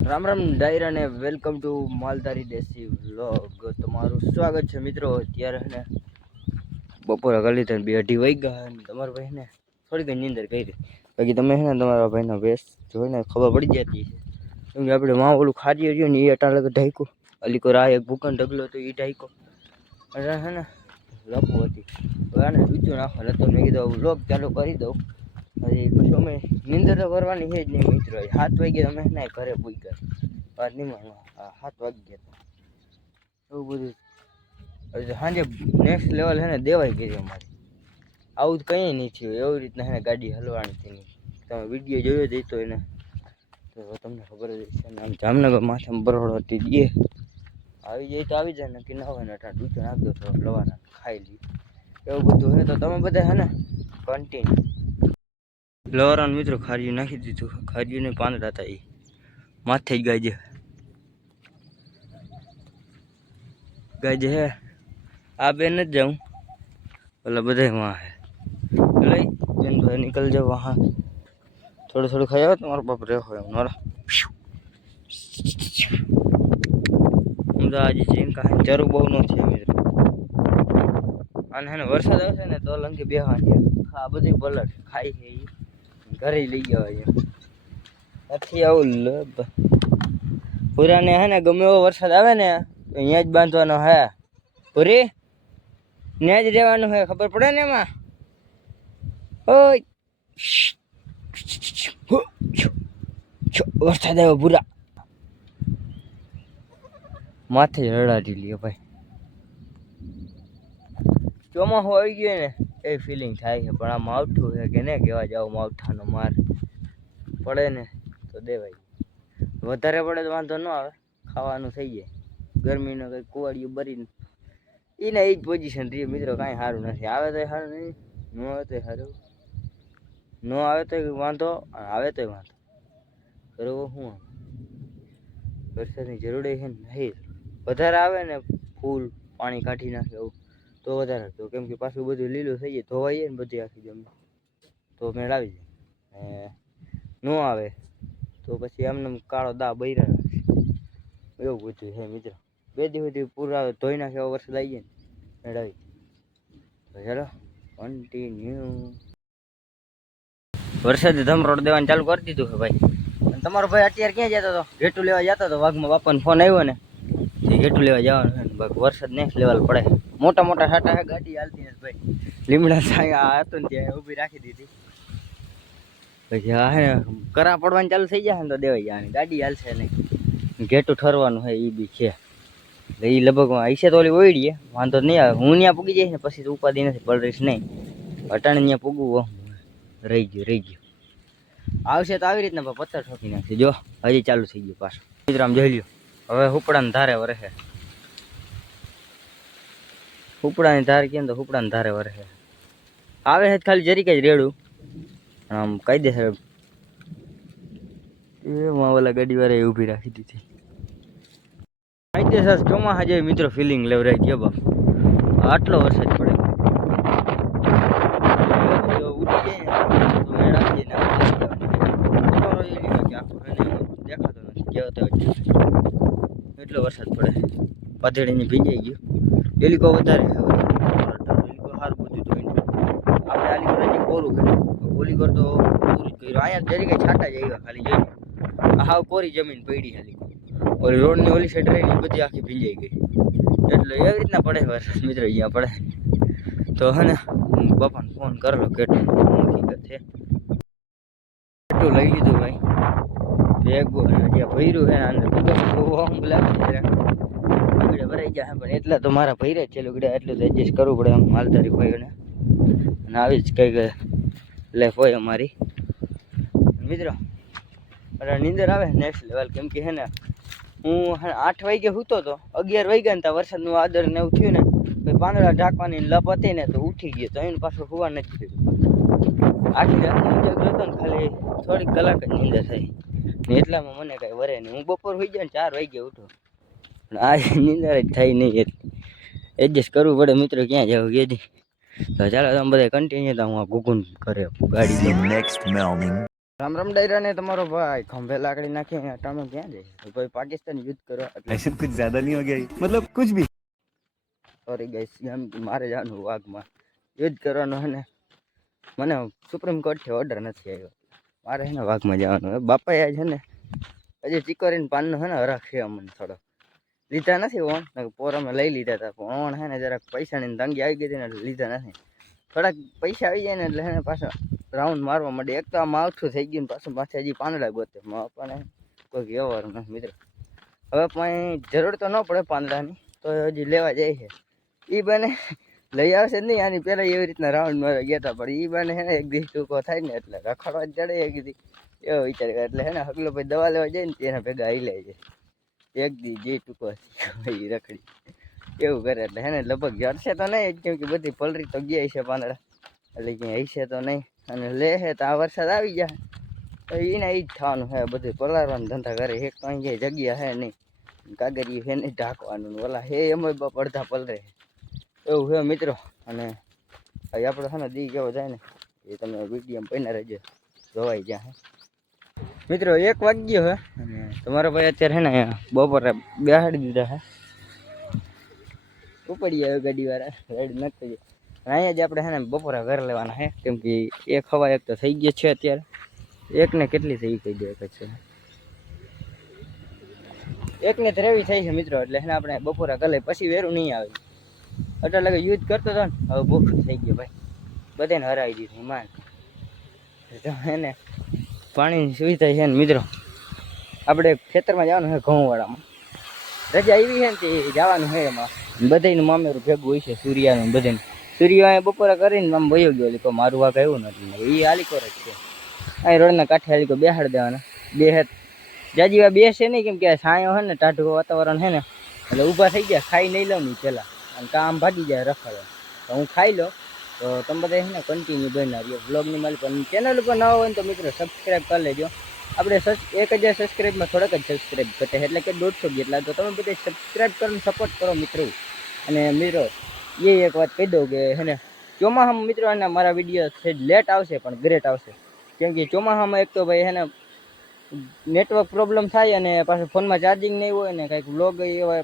રામ રામ ડાયરા ને welcome to માલધારી દેશી vlog. તમારું સ્વાગત છે મિત્રો. અત્યારે ને બપોરે કરી લીધા 2:30 વાગ્યા અને તમારા ભાઈને થોડીક નીંદર કરી. બાકી તમે છે ને તમારા ભાઈનો વેશ જોઈને ખબર પડી જતી છે. કેમ કે આપણે માં ઓલું ખાજી રહ્યું ને એ અટાણે ઢાંક્યું, અલીકો રાહ એક ભૂકન ઢગલો તો એ ઢાંક્યો એટલે છે ને લપું હતી. હવે આને બીજું નાખવા નતો, મેં કીધું વ્લોગ ચાલુ કરી દઉં. હજી પછી અમે નીંદર તો કરવાની છે જ નહીં મિત્રો. 7 વાગે અમે ના ઘરે પૂગ્યા, 7 વાગી ગયા. એવું બધું સાંજે નેક્સ્ટ લેવલ છે ને દેવાઈ ગઈ અમારી. આવું જ કંઈ નહીં થયું, એવી રીતના છે ને ગાડી હલવાની હતી નહીં. તમે વિડીયો જોયો જ તો એને તો તમને ખબર જ છે ને. આમ જામનગર માથે બરોડો હતી એ આવી જાય તો આવી જાય, નક્કી ના હોય ને અટાણ દૂધ નાખ દો તો લવાના ખાઈ લઈએ. એવું બધું છે તો તમે બધા છે ને કન્ટિન્યુ લવારાનું મિત્રો ખારીયું નાખી દીધું. ખારીયું ને પાંદડા હતા એ માથે જ ગાજે હે. આ બેન જ જાઉં ઓલા બધા વहाँ है લઈ બેન ભાઈ निकल जाओ वहाँ. થોડું થોડું ખાઈ આવે તમારો બાપ રહો એમ મારા. હું તો આજે જીમ કાંઈ જરૂર બહુ ન છે મિત્રો. અને હે ને વરસાદ આવશે ને તો લંકી બેહવાની આ બધી પલટ ખાઈ છે એ ઘરે લઈ જવાય નથી. આવું પૂરાને હે ને ગમે એવો વરસાદ આવે ને તો અહીંયા જ બાંધવાનો હે. પૂરી ત્યાં જ રહેવાનું હે, ખબર પડે ને એમાં. ઓય વરસાદ આવ્યો પૂરા માથે રડાટી લે ભાઈ. ચોમાસું આવી ગયું ને એ ફિલિંગ થાય છે, પણ આ માવઠું છે કે ને કહેવા જાવ માવઠાનો માર પડે ને તો દેવાય. વધારે પડે તો વાંધો ન આવે, ખાવાનું થઈ જાય. ગરમીનો કંઈક કુવાડિયું ભરીને એને એ જ પોઝિશન રહી મિત્રો. કાંઈ સારું નથી. આવે તો સારું નહીં, ન આવે તો સારું, ન આવે તો વાંધો, આવે તો વાંધો. બરોબર શું વરસાદની જરૂર છે ને નહીં. વધારે આવે ને ફૂલ પાણી કાઢી નાખે એવું તો વધારે તો, કેમ કે પાછું બધું લીલું થઈ જાય, ધોવાઈ જાય ને બધી આખી જમીન તો મેળ આવી જાય. ન આવે તો પછી એમને કાળો દા બૈરા નાખે એવું બધું છે મિત્રો. 2 દિવસથી પૂરા ધોઈ નાખે એવો વરસાદ આવી જાય ને મેળ આવી. તો ચાલો કન્ટિન્યુ. વરસાદે ધમરોડ દેવાનું ચાલુ કરી દીધું છે ભાઈ. અને તમારો ભાઈ અત્યારે ક્યાં જતો હતો? ઘેટું લેવા જતો હતો. વાઘમાં બાપાનો ફોન આવ્યો ને એ ઘેટું લેવા જવાનું છે ને. બાકી વરસાદ નેક્સ્ટ લેવલ પડે. મોટા મોટા સાટા છે, ગાડી હાલતી નથી ભાઈ. લીમડા આ હતો ને ત્યાં ઊભી રાખી દીધી. પછી આ હે કરા પડવાની ચાલુ થઈ જાય ને તો દેવાઈ જવાની. ગાડી હાલશે નહીં, ઘેટું ઠરવાનું છે એ બી છે. એટલે એ લગભગ હશે તો ઓલી ઓઈડીએ વાંધો નહીં આવે. હું ત્યાં પૂગી જઈશ ને પછી તો ઉપાધિ નથી, પલરીશ નહીં. અટાણે ત્યાં પૂગવું રહી ગયું. આવશે તો આવી રીતના પથ્થર ઠોકી નાખશે. જો હજી ચાલુ થઈ ગયું પાછું. મિત્રામ જોઈ લ્યો. હવે હુપડાને ધારે વરસે. હુપડાની ધાર કેમ તો હુપડાની ધારે વરસે આવે છે ખાલી જરીક જ રેડું આમ કાયદેસર. એમાં ઓલા ગાડી વાળા ઊભી રાખી દીધી. કાયદેસર ચોમાસા જેવી મિત્રો ફિલિંગ લેવરાઈ ગયો બાપ. આટલો વરસાદ પડે ઉડી દેખાતો નથી કેવો તો એટલો વરસાદ પડે. પાથેડીને ભીજાઈ ગયું. એલિકો વધારે એલિકો સારું બધું જોઈને આપણે આલી નજીક કોરું કર્યું. ઓલી કર તો પૂરું જ કર્યું. અહીંયા જરી કઈ છાંટા જ આવ્યા ખાલી જોઈને. હાવ કોરી જમીન પડી ખાલી. ઓલી રોડની ઓલી સાઈડ રહીને બધી આખી ભીંજાઈ ગઈ. એટલે એવી રીતના પડે વરસાદ મિત્રો અહીંયા પડે તો હે ને પપ્પાને ફોન કરેલો કેટલું હકીકત છે. કેટલું લઈ લીધું ભાઈ ભેગું જ્યાં ભર્યું છે અંદર ભરાઈ જાય. પણ એટલા તો મારા ભૈરે જ છે લુગડા, એટલું તો એડજસ્ટ કરવું પડે એમ માલધારી ભાઈઓને. અને આવી જ કંઈક લાઈફ હોય અમારી મિત્રો. અને નીંદર આવે નેક્સ્ટ લેવલ. કેમ કે હે ને હું 8 વાગે સૂતો હતો, 11 વાગ્યા ને ત્યાં વરસાદનું આદર ને એવું થયું ને ભાઈ. પાંદડા ઢાંકવાની લપ હતી ને તો ઉઠી ગયો. તો એને પાછું સુવા નથી થયું. આખી રાતનો ઉજાગરો હતો ને ખાલી થોડીક કલાક જ નીંદર થઈ ને એટલામાં મને કાંઈ વરે નહીં. હું બપોર હોઈ જાય ને 4 વાગે ઉઠો પણ આ નીંદર જ થાય નહીં. એટલે એડજસ્ટ કરવું પડે મિત્રો. ક્યાં જવું કે તો ચાલો તમે બધા કન્ટિન્યુ. તો હું આ ગુગુન કરે ગાડી નેક્સ્ટ મોર્નિંગ. રામ રામ ડાયરા ને તમારો ભાઈ ખંભે લાકડી નાખીને અટાણું ક્યાં જાય તો ભાઈ પાકિસ્તાન યુદ્ધ કરો એટલે ऐसे कुछ ज्यादा नहीं हो गया मतलब कुछ भी સોરી ગાઈસ એમ મારે જવાનું વાઘમાં યુદ્ધ કરવાનું હે ને મને સુપ્રીમ કોર્ટથી ઓર્ડર નથી આવ્યો મારે હે ને વાઘમાં જવાનું હે બાપાએ આજ છે ને હજી ચીકોરીને પાનનો હે ને હરાખ છે અમને થોડો લીધા નથી ઓણ પોર અમે લઈ લીધા હતા પણ ઓણ હે ને જરાક પૈસાની તંગી આવી ગઈ હતી ને એટલે લીધા નથી થોડાક પૈસા આવી જાય ને એટલે હે ને પાછા રાઉન્ડ મારવા માંડે એક તો આ માવઠું થઈ ગયું ને પાછું પાછા હજી પાંદડા ગોતે આપણને કોઈ વ્યવહાર નથી મિત્રો હવે પણ જરૂર તો ન પડે પાંદડાની તો હજી લેવા જાય છે એ બને લઈ આવશે જ નહીં આની પહેલાં એવી રીતના રાઉન્ડ મારવા ગયા હતા પણ એ બને હે ને એક દિવસ ટૂંકો થાય ને એટલે રખડવા જ ચડે એક દી એવો વિચાર કરે એટલે હે ને હગલો ભાઈ દવા લેવા જાય ને તેના ભેગા આવી લે છે એક દી જે ટૂંકો એ રખડી એવું કરે એટલે હે ને લગભગ જડશે તો નહીં કેમ કે બધી પલરી તો ગયા છે પાંદડા એટલે ક્યાંય હશે તો નહીં અને લે છે તો આ વરસાદ આવી જાય તો એને એ જ થવાનું છે બધું પલાળવાનું ધંધા કરે એક કંઈ ક્યાંય જગ્યા છે નહીં કાગરિયું છે નહીં ઢાંકવાનું ઓલા હે એમ અડધા પલરે એવું છે મિત્રો અને હવે આપણે છે ને દી કેવો જાય ને એ તમે વિડીયો પૈના રહેજો જોવાઈ જાય મિત્રો 1 વાગ્યો હે અને તમારો ભાઈ અત્યારે છે ને બપોરે બેહાડી દીધા છે ઉપડી આવ્યો ગાડીવાળા રેડી નથી અહીંયા જ આપણે છે ને બપોરે ઘર લેવાના છે કેમ કે 1 હવા 1 તો થઈ ગયો છે અત્યારે 1 ને કેટલી થઈ કહી દે છે 1 ને 23 થઈ છે મિત્રો એટલે છે ને આપણે બપોરે ગલે પછી વેરું નહીં આવે એટલે લાગે યુદ્ધ કરતો હતો ને હવે ભૂખ થઈ ગયો ભાઈ બધાને હરાવી દીધું માન તો એને પાણીની સુવિધા છે ને મિત્રો આપણે ખેતરમાં જવાનું છે ઘઉંવાળામાં રજા આવી છે ને તે જવાનું છે એમાં બધાનું મામેરું ભેગું હોય છે સૂર્યાનું બધાને સૂર્ય અહીંયા બપોરે કરીને આમ વયો ગયો લીકો મારું વાઘ આવ્યું નથી એ હાલીકોર જ છે અહીં રોડના કાંઠે હાલીકો બેહાડી દેવાના બે જાજીવા બેસે નહીં કેમ કે છાંયો છે ને ટાઢું વાતાવરણ છે ને એટલે ઊભા થઈ ગયા ખાઈ નહીં લઉં નહીં પહેલાં અને કામ ભાગી જાય રખડવા તો હું ખાઈ લો તો તમે બધા છે ને કન્ટિન્યુ બનાવીએ બ્લોગની મારી પણ ચેનલ ઉપર નવા હોય ને તો મિત્રો સબસ્ક્રાઈબ કરી લેજો આપણે 1000 સબસ્ક્રાઈબમાં થોડાક જ સબસ્ક્રાઈબ ઘટે એટલે કે 150 જેટલા તો તમે બધા સબસ્ક્રાઈબ કરીને સપોર્ટ કરો મિત્રો અને મિત્રો એ એક વાત કહી દઉં કે હે ને ચોમાસામાં મિત્રો અને મારા વિડીયો છે લેટ આવશે પણ ગ્રેટ આવશે કેમ કે ચોમાસામાં એક તો ભાઈ હે ને નેટવર્ક પ્રોબ્લેમ થાય અને પાછું ફોનમાં ચાર્જિંગ નહીં હોય ને કંઈક વ્લોગ એવા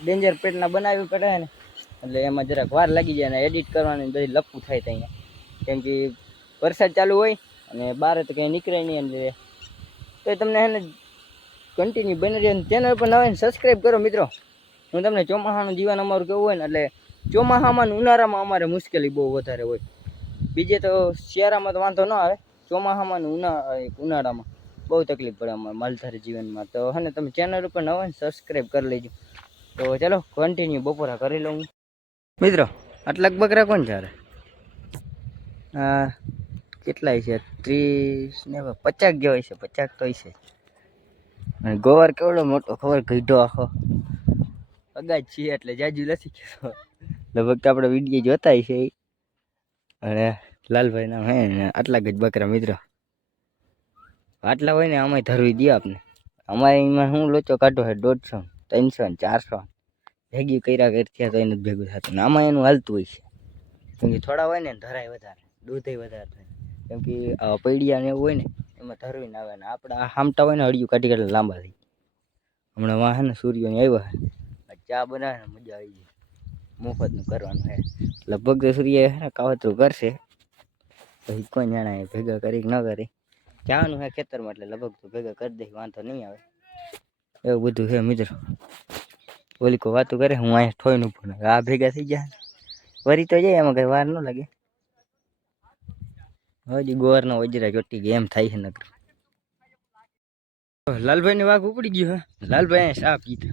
ડેન્જર પેટના બનાવવી પડે ને એટલે એમાં જરાક વાર લાગી જાય અને એડિટ કરવાની બધી લપું થાય ત્યાં કેમ કે વરસાદ ચાલુ હોય અને બહાર તો કંઈ નીકળે નહીં એટલે તો તમને હે ને કન્ટિન્યુ બની રહે ચેનલ પર નવા સબસ્ક્રાઈબ કરો મિત્રો હું તમને ચોમાસાનું જીવન અમારું કેવું હોય ને એટલે ચોમાસામાં ઉનાળામાં અમારે મુશ્કેલી બહુ વધારે હોય બીજે તો શિયાળામાં તો વાંધો ન આવે ચોમાસામાં ઉનાળામાં બહુ તકલીફ પડે અમારે માલધારી જીવનમાં તો હે ને તમે ચેનલ ઉપર નવા સબસ્ક્રાઈબ કરી લેજો તો ચાલો કન્ટિન્યુ બપોરા કરી લઉં મિત્રો આટલાક બકરા કોણ ચારે કેટલાય છે 30 ને 50 જેવા છે 50 તો છે અને ગોવાર કેવડો મોટો ખબર ગઈઢો આખો અગાજ છીએ એટલે જાજુ નથી કહેતો લગભગ તો આપણે વિડીયો જોતા છે અને લાલભાઈ નામ હે ને આટલા જ બકરા મિત્રો આટલા હોય ને અમે ધરવી દઈએ આપને અમારે એમાં હું લોચો કાઢો છે 150 300 400 ભેગી કર્યા કરતી તો એને જ ભેગું થતું ને આમાં એનું હાલતું હોય છે કેમ કે થોડા હોય ને ધરાય વધારે દૂધે વધારે થાય કેમ કે પૈડિયા ને એવું હોય ને એમાં ધરવી ના આવે ને આપણા હામટા હોય ને હળિયું કાઢી કાઢી લાંબા થઈ હમણાં વાહ ને સૂર્યોને આવ્યા ચા બનાવે ને મજા આવી જાય મફતનું કરવાનું છે લગભગ તો સૂર્ય ને કાવતરું કરશે પછી કોઈ જાણે ભેગા કરી ન કરી જવાનું છે ખેતરમાં એટલે લગભગ તો ભેગા કરી દે વાંધો નહીં આવે એવું બધું છે મિત્રો ઓલી કોઈ વાતું કરે હું અહીંયા ઠોઈનું પણ આ ભેગા થઈ ગયા વરી તો જાય એમાં કઈ વાર ન લાગે હજી ગોવારનો વજરા ચોટી ગયા એમ થાય છે નકર લાલભાઈ ની વાઘ ઉપડી ગયું હે લાલભાઈ ચા પીધો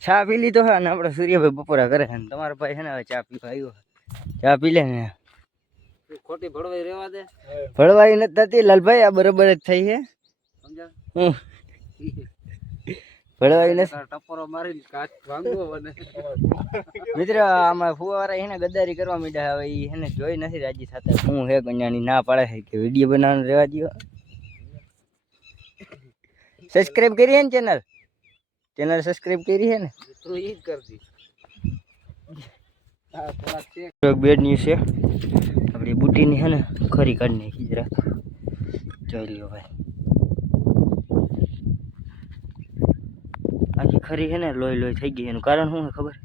ચા પી લીધો હે અને આપણે સૂર્યભાઈ બપોરા કરે છે તમારો ભાઈ છે ને હવે ચા પીવા આવ્યો ચા પી લે ને ખોટી ભળવાઈ રહેવા દે ભળવાઈ નથી થતી લાલભાઈ આ બરાબર જ થઈ છે ભળવાઈ નથી ટપરો મારી કાચ ભાંગવો અને મિત્ર આમાં ફુવારા એને ગદ્દારી કરવા માંડ્યા હવે એને જોઈ નથી રાજી થતા હું હે કન્યાની ના પાડે છે કે વિડીયો બનાવવાનું રહેવા દો સબસ્ક્રાઇબ કરી હે ને ચેનલ સબસ્ક્રાઇબ કરી હે ને તો ઈ જ કરતી હા થોડા ચેક બેડ ન્યૂઝ છે આપણી બુટીની હે ને ખરી કાઢી નાખી જરા જોઈ લ્યો ભાઈ, આખી ખરી છે ને લોહી લોહી થઈ ગઈ. એનું કારણ શું છે ખબર?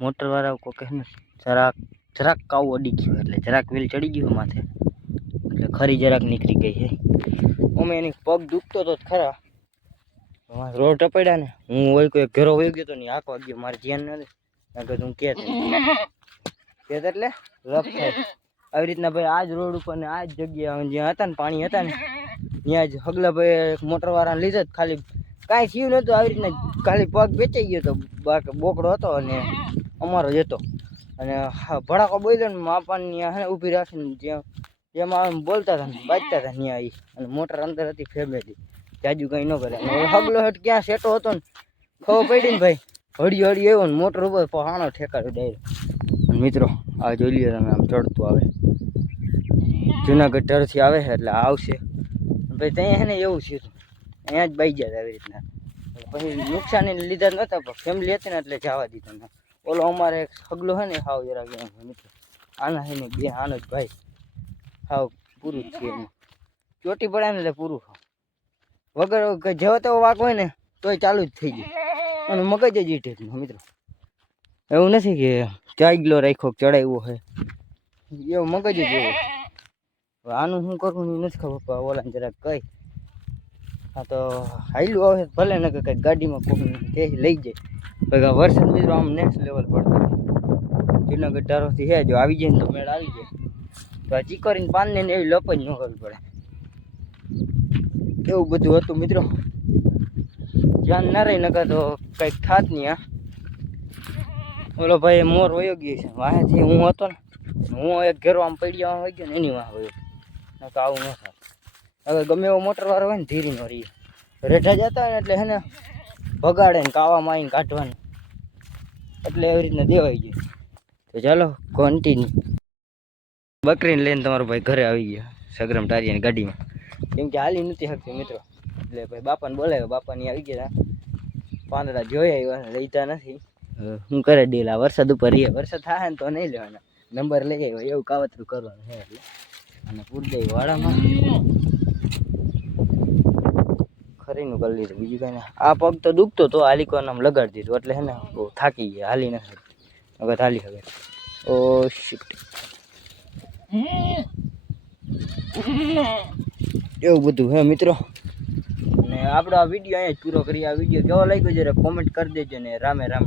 મોટરવાળા કોઈ કહે ને જરાક કાવું અડી ગયું, એટલે જરાક વેલ ચડી ગયું માથે, એટલે ખરી જરાક નીકળી ગઈ છે. અમે એની પગ દુખતો તો ખરા, રોડ ટપાડ્યા ને, હું હોય કોઈ ઘેરો વહી ગયો તો નહીં, આખો ગયો, મારે ધ્યાન નથી. આગળ હું કહેત એટલે રફ થાય આવી રીતના ભાઈ. આ જ રોડ ઉપર ને આ જ જગ્યા જ્યાં હતા ને પાણી હતા ને ત્યાં જ હગલા ભાઈ મોટરવાળાને લીધે જ ખાલી કાંઈ થયું નહોતું. આવી રીતના ખાલી પગ વેચાઈ ગયો હતો, બોકડો હતો અને અમારો જ હતો. અને ભડાકો બોલ્યો ને માપાને ત્યાં હે ઊભી રાખીને જેમાં બોલતા હતા ને બાજતા હતા ત્યાં અને મોટર અંદર હતી ફેમેલી જાજુ કંઈ ન કરે. હગલો હેઠ ક્યાં સેટો હતો ને ખબર પડી ને ભાઈ, હળિયો આવ્યો ને મોટર ઉપર પહાણો ઠેકાડ્યો ડાયરેક્ટ. મિત્રો આ જોઈ લ્યો તમે, આમ ચડતું આવે જુનાગઢ તરફથી આવે છે એટલે આવશે ભાઈ. ત્યાં છે ને એવું થયું હતું, અહીંયા જ બાઈ ગયા આવી રીતના. પછી નુકસાની લીધા જ નહોતા, પણ ફેમિલી હતી ને એટલે જવા દીધા ને. ઓલો અમારે એક હગલો છે ને હાવ જરાક મિત્રો આના છે ને બે આનો જ ભાઈ હાવ પૂરું જ છે એનું. ચોટી પડે ને એટલે પૂરું વગર જેવો તેવો વાક હોય ને તોય ચાલુ જ થઈ જાય. અને મગજ જ ઈટેકનું મિત્રો, એવું નથી કે ચાગલો રાખ્યો ચડાવ્યો હોય, એવું મગજ જ એવું. આનું શું કરવું નથી ખબર, પણ ઓલાને જરાક કહી હા તો હાઈલું આવે ભલે ને કંઈક ગાડીમાં કોક તે લઈ જાય. ભેગા વરસાદ મિત્રો આમ નેક્સ્ટ લેવલ પડતો જુનાગઢ ધારોથી છે, જો આવી જાય ને તો મેળ આવી જાય. તો આ ચીકરીને પાનને ને એવી લપ જ ન કરવી પડે. એવું બધું હતું મિત્રો, ધ્યાન ના રહી નકર તો કંઈક થાત નહીં. આ ઓલો ભાઈ મોર વયો ગયો છે વાહેથી, હું હતો ને હું એક ઘેરો આમ પડી હોય ગયો ને એની વાહ વયો, નકર આવું ન થાય. હવે ગમે એવો મોટરવાળો હોય ને ધીરી નો રહીએ, રેઠા જતા હોય ને એટલે હે ને ભગાડે ને કાવામાં આવીને કાઢવાનું, એટલે એવી રીતના દેવાઈ જાય. તો ચાલો કન્ટિન્યુ. બકરીને લઈને તમારો ભાઈ ઘરે આવી ગયા સગરમ ટારિયાની ગાડીમાં, કેમ કે હાલી નથી શકતી મિત્રો. એટલે ભાઈ બાપાને બોલાવ્યો, બાપાની આવી ગયા પાંદડા જોઈ આવ્યા, લઈતા નથી. શું કરે ડીલ, આ વરસાદ ઉપર રહીએ, વરસાદ થાય ને તો નહીં લેવાના, નંબર લઈ આવ્યો એવું કાવતરું કરવાનું છે. એટલે અને પૂરજાઈ વાડામાં ખરીનું કરી લીધું, બીજું કાંઈ ના. આ પગ તો દુખતો તો હાલીકોને આમ લગાડી દીધું, એટલે હે ને બહુ થાકી ગયા, હાલી ન શકે વગર હાલી શકે. ઓ શિટ, એવું બધું હે મિત્રો. અને આપણો આ વિડીયો અહીંયા જ પૂરો કરીએ. આ વિડીયો કેવો લાગ્યો જરા કોમેન્ટ કરી દેજો ને રામે રામ.